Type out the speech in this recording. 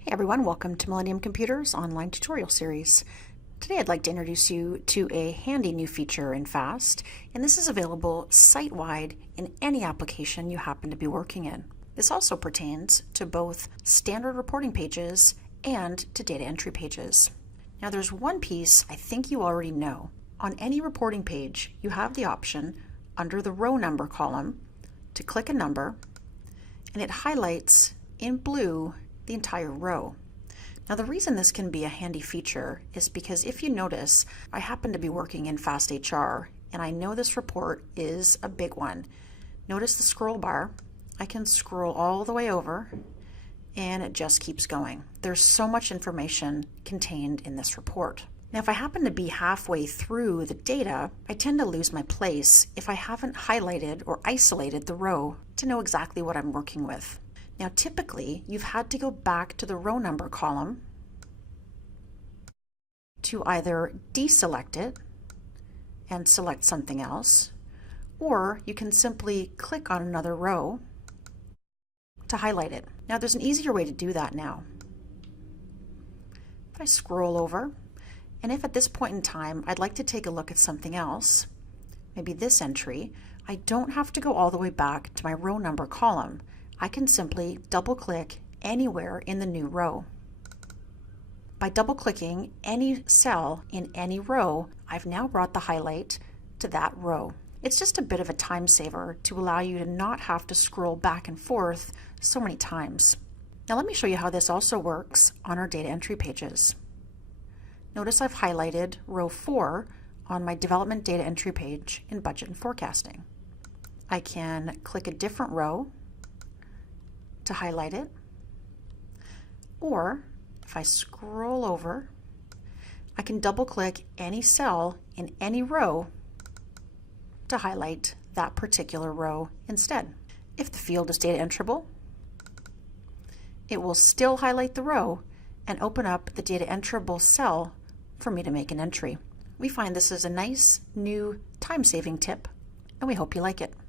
Hey everyone, welcome to Millennium Computers online tutorial series. Today I'd like to introduce you to a handy new feature in FAST, and this is available site-wide in any application you happen to be working in. This also pertains to both standard reporting pages and to data entry pages. Now there's one piece I think you already know. On any reporting page, you have the option under the row number column to click a number, and it highlights in blue the entire row. Now the reason this can be a handy feature is because if you notice, I happen to be working in Fast HR and I know this report is a big one. Notice the scroll bar. I can scroll all the way over and it just keeps going. There's so much information contained in this report. Now if I happen to be halfway through the data, I tend to lose my place if I haven't highlighted or isolated the row to know exactly what I'm working with. Now typically, you've had to go back to the row number column to either deselect it and select something else, or you can simply click on another row to highlight it. Now there's an easier way to do that now. If I scroll over, and if at this point in time I'd like to take a look at something else, maybe this entry, I don't have to go all the way back to my row number column. I can simply double-click anywhere in the new row. By double-clicking any cell in any row, I've now brought the highlight to that row. It's just a bit of a time saver to allow you to not have to scroll back and forth so many times. Now let me show you how this also works on our data entry pages. Notice I've highlighted row 4 on my development data entry page in budget and forecasting. I can click a different row to highlight it, or if I scroll over, I can double click any cell in any row to highlight that particular row instead. If the field is data enterable, it will still highlight the row and open up the data enterable cell for me to make an entry. We find this is a nice new time-saving tip, and we hope you like it.